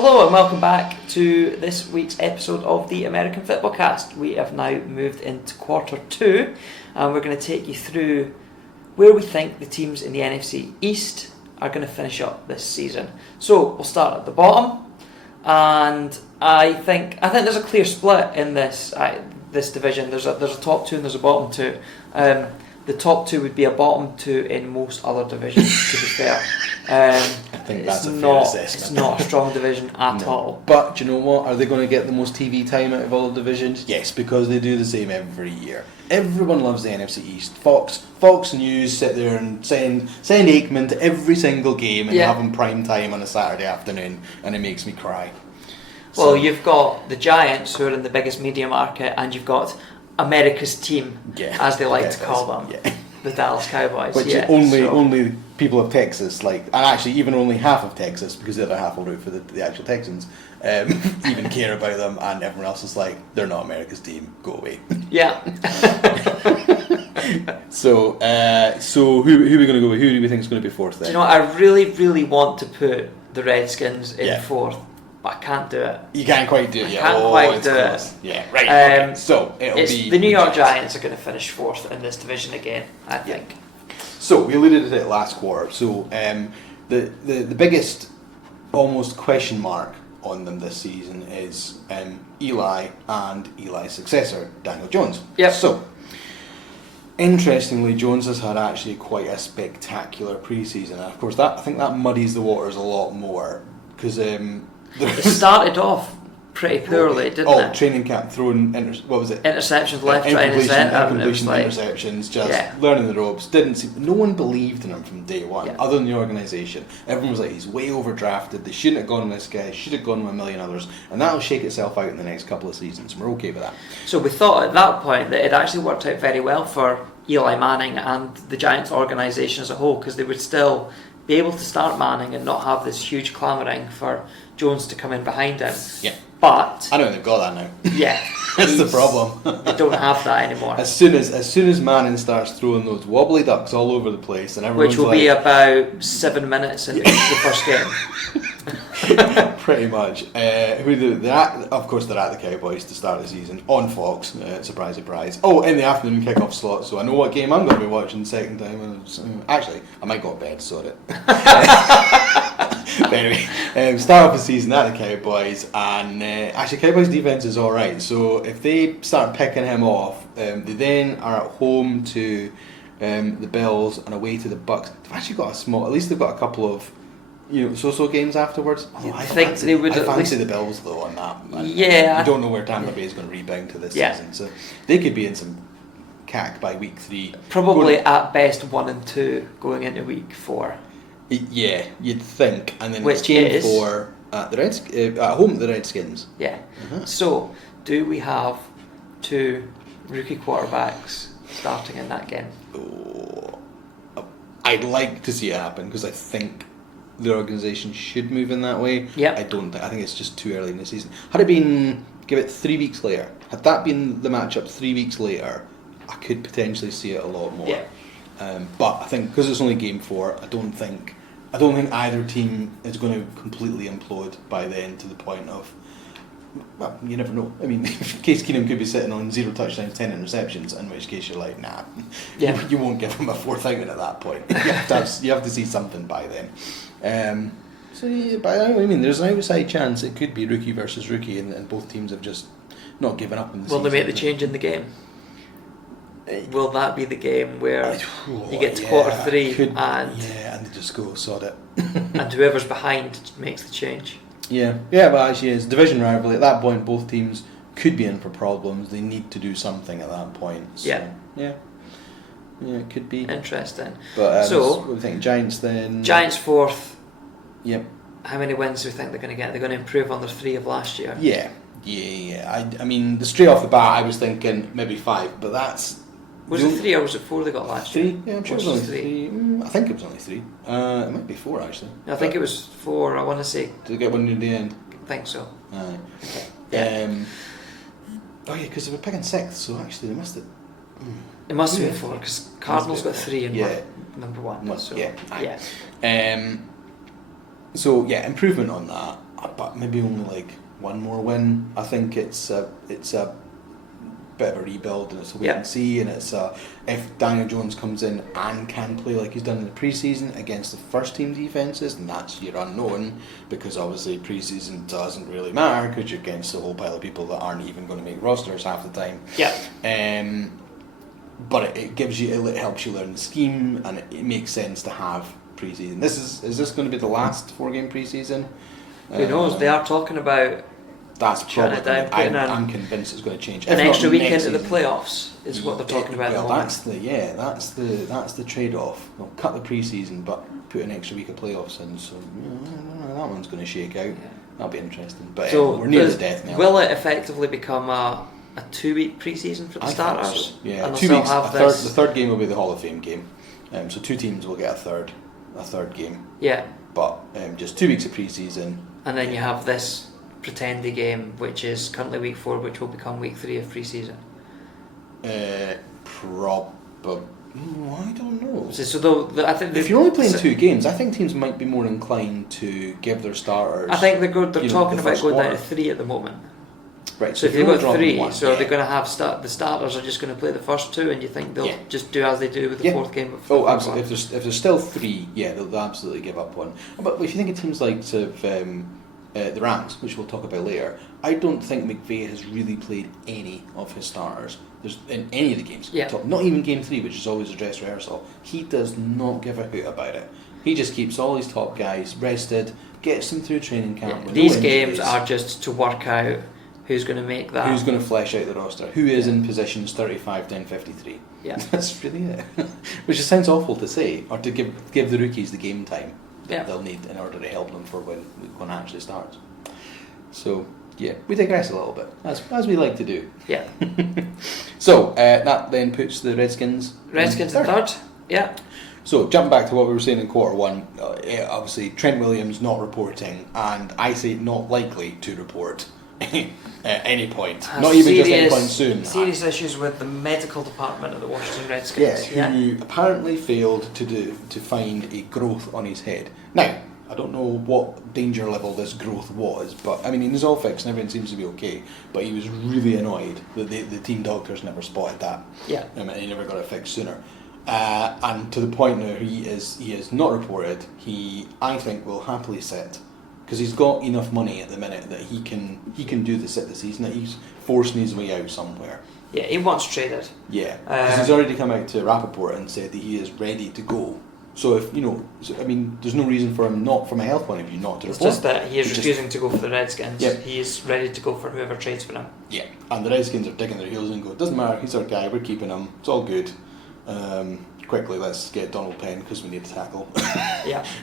Hello and welcome back to this week's episode of the American Fitbaw Cast. We have now moved into quarter 2 and we're going to take you through where we think the teams in the NFC East are going to finish up this season. So we'll start at the bottom, and I think there's a clear split in this division. There's a top 2 and there's a bottom 2. The top 2 would be a bottom 2 in most other divisions, to be fair. I think that's a fair assessment. It's not a strong division at all. But do you know what? Are they going to get the most TV time out of all the divisions? Yes, because they do the same every year. Everyone loves the NFC East. Fox News sit there and send Aikman to every single game and have him prime time on a Saturday afternoon, and it makes me cry. Well, you've got the Giants, who are in the biggest media market, and you've got America's team, as they like to call them, the Dallas Cowboys. Which only people of Texas, and actually even only half of Texas, because the other half will root for the actual Texans, even care about them, and everyone else is like, they're not America's team, go away. Yeah. So who are we going to go with? Who do we think is going to be fourth then? Do you know what? I really, really want to put the Redskins in fourth, but I can't do it. You can't quite do it yet. I can't quite do it. Yeah, right. Okay. So it'll be the New York Giants are going to finish fourth in this division again, I think. So we alluded to it last quarter. So the biggest almost question mark on them this season is Eli and Eli's successor, Daniel Jones. Yep. So interestingly, Jones has had actually quite a spectacular preseason, and of course I think that muddies the waters a lot more because it started off pretty poorly, didn't it? Training camp throwing interceptions left, right, and centre. Interceptions, just learning the ropes. No one believed in him from day one, other than the organisation. Everyone was like, he's way overdrafted. They shouldn't have gone on this guy. Should have gone on a million others, and that'll shake itself out in the next couple of seasons. We're okay with that. So we thought at that point that it actually worked out very well for Eli Manning and the Giants organisation as a whole, because they would still be able to start Manning and not have this huge clamouring for Jones to come in behind him. Yeah. But I don't think they've got that now. Yeah. That's the problem. They don't have that anymore. As soon as Manning starts throwing those wobbly ducks all over the place, and everyone's which will be about 7 minutes into the first game. Pretty much. Of course, they're at the Cowboys to start the season on Fox. Surprise, surprise. Oh, in the afternoon kickoff slot, so I know what game I'm going to be watching second time. Actually, I might go to bed. Sorry. But anyway, start off the season at the Cowboys, and actually Cowboys defense is alright, so if they start picking him off, they then are at home to the Bills and away to the Bucks. They've actually got at least they've got a couple of so games afterwards. I think they would. I fancy the Bills though on that. I don't know where Tampa Bay is going to rebound to this season, so they could be in some cack by week 3. Probably at best 1 and 2 going into week 4. Yeah, you'd think, and then which is 4 at home at the Redskins. Yeah. So, do we have 2 rookie quarterbacks starting in that game? Oh, I'd like to see it happen because I think the organisation should move in that way. Yeah. I think it's just too early in the season. Had it been, give it 3 weeks later, had that been the matchup 3 weeks later, I could potentially see it a lot more. Yeah. But I think because it's only game 4, I don't think either team is going to completely implode by then to the point of, well, you never know. I mean, Case Keenum could be sitting on 0 touchdowns, 10 interceptions, in which case you're like, nah, you won't give him a 4th outing at that point. you have to see something by then. But I mean, there's an outside chance it could be rookie versus rookie, and both teams have just not given up in the season. Will they make the change in the game? Will that be the game where you get to quarter 3 and they just go sod it, and whoever's behind makes the change? Yeah, but actually it's division rivalry. At that point, both teams could be in for problems. They need to do something at that point. So, yeah, it could be interesting. But so what do we think? Giants then? Giants 4th. Yep. How many wins do we think they're going to get? They're going to improve on their 3 of last year. Yeah. I mean, straight off the bat, I was thinking maybe 5, but that's. Was it 3 or was it 4 they got last year? 3? Yeah, I'm sure it was only 3. I think it was only 3. It might be 4 actually. I think it was 4, I want to say. Did they get one near the end? I think so. Aye. Okay. Yeah. Because they were picking 6th, so actually they must have. It must have been 4 because Cardinals got 3 and number 1. So, yeah. So improvement on that. but maybe only like one more win. I think it's a bit of a rebuild, and it's a wait and see, and it's if Daniel Jones comes in and can play like he's done in the pre-season against the first team defences, and that's your unknown, because obviously pre-season doesn't really matter because you're against a whole pile of people that aren't even going to make rosters half the time. But it gives you, it helps you learn the scheme, and it makes sense to have pre-season. Is this going to be the last 4-game pre-season? Who knows? They are talking about. That's probably. I'm convinced it's going to change. An extra week into the playoffs is what they're talking about. Well, that's the trade-off. They'll cut the pre-season, but put an extra week of playoffs in. So that one's going to shake out. That'll be interesting. But we're near the death now. Will it effectively become a 2-week pre-season for the starters? So. Yeah, and 2 weeks. The third game will be the Hall of Fame game. So 2 teams will get a third game. Yeah. But just 2 weeks of pre-season. And then you have this pretendy game, which is currently week 4, which will become week 3 of pre-season. Probably. I don't know. So I think if you're only playing 2 games, I think teams might be more inclined to give their starters. I think they're talking about going down to 3 at the moment. Right. So if you've got 3, they're going to have the starters are just going to play the first 2, and you think they'll just do as they do with the 4th game of football? Oh, absolutely. If there's still 3, they'll absolutely give up 1. But if you think of teams like the Rams, which we'll talk about later, I don't think McVay has really played any of his starters. There's in any of the games. Not even game 3, which is always a dress rehearsal. He does not give a hoot about it. He just keeps all his top guys rested, gets them through training camp. These games are just to work out who's going to make that. Who's going to flesh out the roster? Who is in positions 35, 10, 53? Yeah. That's really it. Which just sounds awful to say, or to give the rookies the game time they'll need in order to help them for when week 1 actually starts. So, we digress a little bit, as we like to do. Yeah. So, that then puts the Redskins in third. Yeah. So, jumping back to what we were saying in quarter 1, obviously Trent Williams not reporting, and I say not likely to report at any point. Not even just any point soon. Serious issues with the medical department of the Washington Redskins. Who apparently failed to find a growth on his head. Now, I don't know what danger level this growth was, but I mean, it was all fixed and everything seems to be okay. But he was really annoyed that the team doctors never spotted that. Yeah. And he never got it fixed sooner. And to the point now, he is not reported. He, I think, will happily sit, because he's got enough money at the minute that he can do the sit this season. That he's forcing his way out somewhere. Yeah, he wants traded. Yeah, because he's already come out to Rappaport and said that he is ready to go. So if there's no reason for him not, from a health point of view, not to report. It's just that he is refusing to go for the Redskins. Yep. He is ready to go for whoever trades for him. Yeah, and the Redskins are digging their heels and go, it doesn't matter, he's our guy, we're keeping him, it's all good. Quickly, let's get Donald Penn because we need to tackle.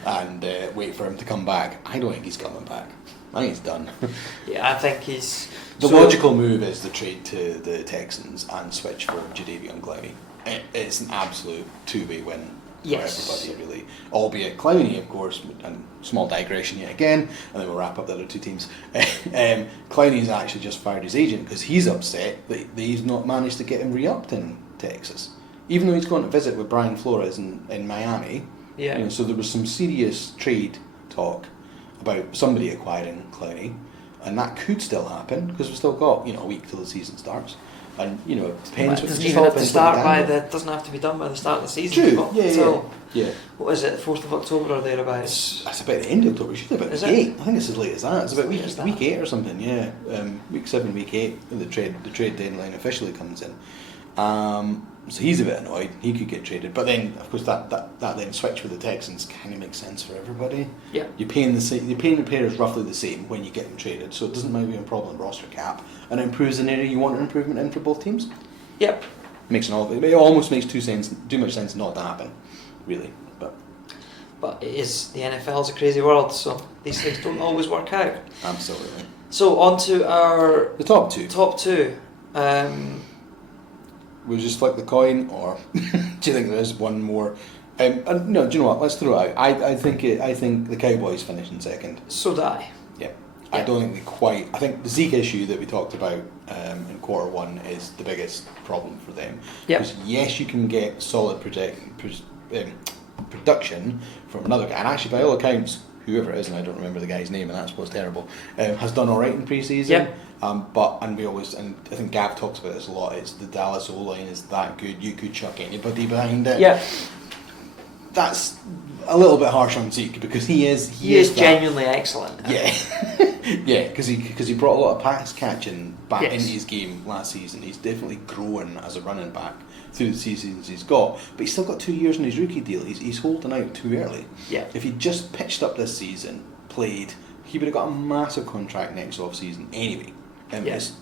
And wait for him to come back. I don't think he's coming back. I think he's done. Yeah, I think he's... The logical move is the trade to the Texans and switch for Jadeveon Clowney. It's an absolute two-way win for everybody, really. Albeit Clowney, of course, and small digression yet again, and then we'll wrap up the other 2 teams. Clowney's actually just fired his agent because he's upset that he's not managed to get him re-upped in Texas. Even though he's gone to visit with Brian Flores in Miami, so there was some serious trade talk about somebody acquiring Clowney, and that could still happen because we've still got a week till the season starts, and it depends. It doesn't even have to start doesn't have to be done by the start of the season. True. Yeah. What is it? 4th of October or thereabouts? That's about the end of October. It should be about week 8. I think it's as late as that. It's about week 8 or something. Yeah, week 7, week 8. When the trade deadline officially comes in. So he's a bit annoyed. He could get traded, but then of course that then switch with the Texans kind of makes sense for everybody. Yeah, you're paying the players roughly the same when you get them traded, so it doesn't might be a problem with roster cap, and it improves an area you want an improvement in for both teams. Yep, it almost makes too much sense not to happen, really. But it is, the NFL's a crazy world, so these things don't always work out. Absolutely. So on to the top two. We'll just flip the coin, or do you think there is one more? No, do you know what? Let's throw it out. I think the Cowboys finish in second. So do I. Yeah. I don't think they quite. I think the Zeke issue that we talked about in quarter 1 is the biggest problem for them. Because yes, you can get solid production from another guy, and actually by all accounts, whoever it is, and I don't remember the guy's name, and that's what's terrible, has done all right in pre-season. Yep. And I think Gav talks about this a lot, it's the Dallas O-line is that good, you could chuck anybody behind it. Yeah. That's a little bit harsh on Zeke, because he is genuinely excellent. Yeah. Yeah, because he brought a lot of pass catching back Yes. into his game last season. He's definitely grown as a running back through the seasons he's got, but he's still got 2 years in his rookie deal. He's holding out too early. Yeah. If he just pitched up this season, played, he would have got a massive contract next off season anyway. Yes.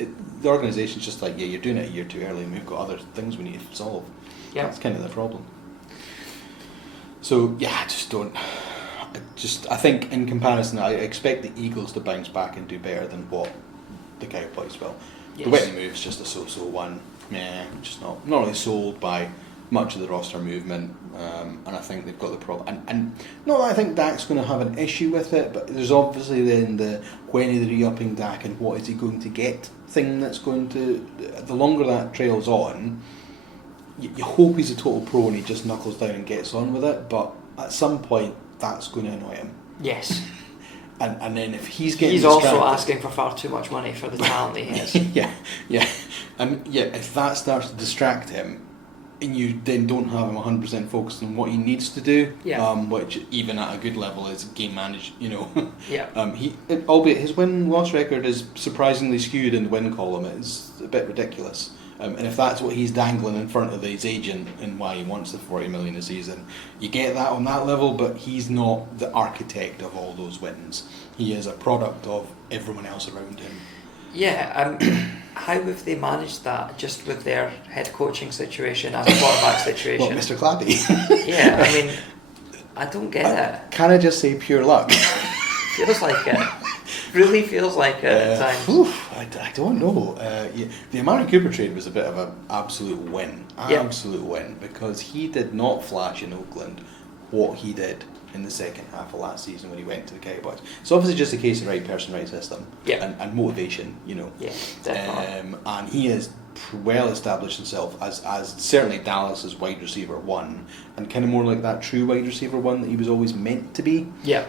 The organisation's just like, yeah, you're doing it a year too early, and we've got other things we need to solve. Yeah. That's kind of the problem. So yeah, I think in comparison, I expect the Eagles to bounce back and do better than what the Cowboys will. Yes. The Whitney move's just a so-so one. Just not really sold by much of the roster movement, and I think they've got the problem. And not that I think Dak's going to have an issue with it, but there's obviously then the when are they re-upping Dak and what is he going to get thing that's going to. The longer that trails on, you hope he's a total pro and he just knuckles down and gets on with it, but at some point that's going to annoy him. Yes. And then if he's getting He's also asking for far too much money for the talent he has. yeah. If that starts to distract him, and you then don't have him 100% focused on what he needs to do, which even at a good level is game managed, Yeah. Albeit his win-loss record is surprisingly skewed in the win column. It's a bit ridiculous. And if that's what he's dangling in front of his agent and why he wants the 40 million a season, you get that on that level, but he's not the architect of all those wins. He is a product of everyone else around him. Yeah, how have they managed that just with their head coaching situation and quarterback situation? Well, Mr. Clappy. Yeah, I mean, I don't get it. Can I just say pure luck? Feels like it. Really feels like it at times. I don't know. The Amari Cooper trade was a bit of an absolute win. Absolute win, because he did not flash in Oakland what he did in the second half of last season when he went to the Cowboys. It's obviously just a case of right person, right system, and motivation, Yeah, definitely. And he has well established himself as certainly Dallas's wide receiver one, and kind of more like that true wide receiver one that he was always meant to be. Yeah.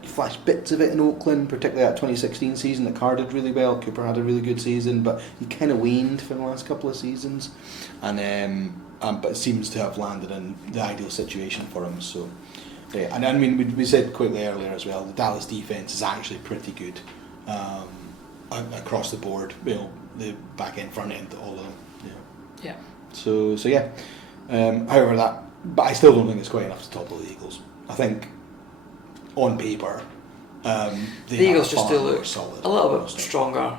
He flashed bits of it in Oakland, particularly that 2016 season that Carr did really well. Cooper had a really good season, but he kind of waned for the last couple of seasons, and but it seems to have landed in the ideal situation for him. So. Yeah, and I mean, we said quickly earlier as well, the Dallas defense is actually pretty good across the board. The back end, front end, all of them. Yeah. So yeah. However, but I still don't think it's quite enough to topple the Eagles. I think on paper, the Eagles just do look solid, a little bit stronger.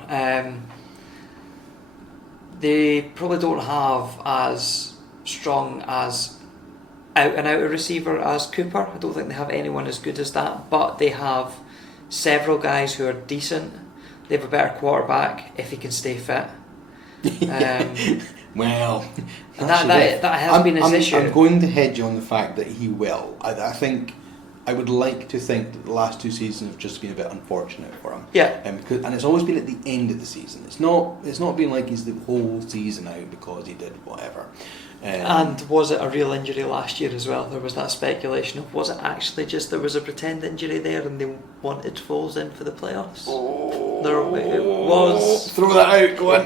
They probably don't have as strong as out and out a receiver as Cooper. I don't think they have anyone as good as that, but they have several guys who are decent. They have a better quarterback if he can stay fit. Well, and that has been his issue. I'm going to hedge on the fact that he will. I think I would like to think that the last two seasons have just been a bit unfortunate for him. Yeah. And it's always been at the end of the season. It's not been like he's the whole season out because he did whatever. And was it a real injury last year as well? There was that speculation of, was it actually just there was a pretend injury there and they wanted Foles in for the playoffs? It was. Throw that out, go on.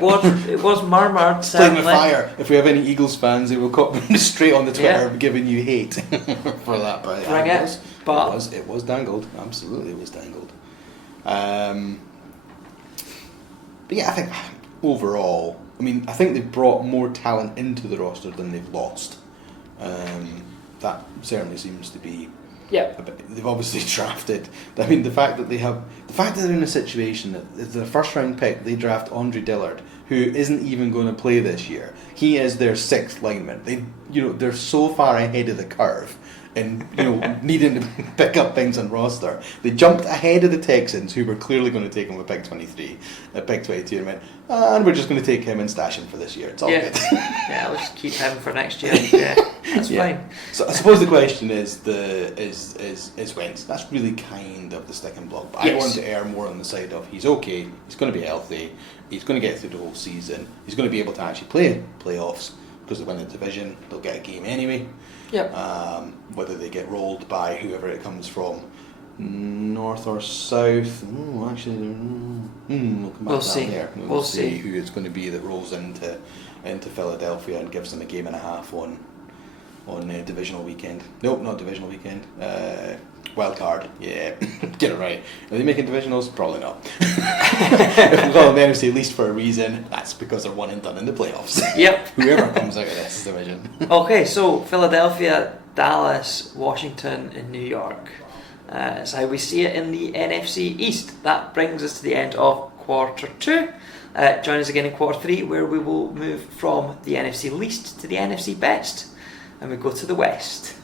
It was murmured. Playing with fire. If we have any Eagles fans, they will come straight on the Twitter giving you hate for that. But Bring it. But it was dangled. Absolutely, it was dangled. But yeah, I think overall, I mean, I think they've brought more talent into the roster than they've lost. That certainly seems to be. Yeah. They've obviously drafted. I mean, the fact that they're in a situation that it's their first round pick, they draft Andre Dillard, who isn't even going to play this year. He is their sixth lineman. They're so far ahead of the curve. And needing to pick up things on roster, they jumped ahead of the Texans, who were clearly going to take him with pick 23, pick 22, and went, and we're just going to take him and stash him for this year. It's all good. Yeah, I'll just keep him for next year. Yeah, that's fine. So I suppose the question is Wentz. That's really kind of the sticking block. But I want to err more on the side of he's okay. He's going to be healthy. He's going to get through the whole season. He's going to be able to actually play playoffs because they win the division. They'll get a game anyway. Yep. Whether they get rolled by whoever it comes from, North or south? Actually, we'll come back We'll to see. that there. We'll see. who it's going to be that rolls into Philadelphia and gives them a game and a half on divisional weekend. Nope, not divisional weekend. Wild card. Yeah, get it right. Are they making divisionals? Probably not. If we call them NFC East for a reason, that's because they're one and done in the playoffs. Yep. Whoever comes out of this division. Okay, so Philadelphia, Dallas, Washington, and New York. That's how we see it in the NFC East. That brings us to the end of quarter 2. Join us again in quarter 3, where we will move from the NFC Least to the NFC Best, and we go to the West.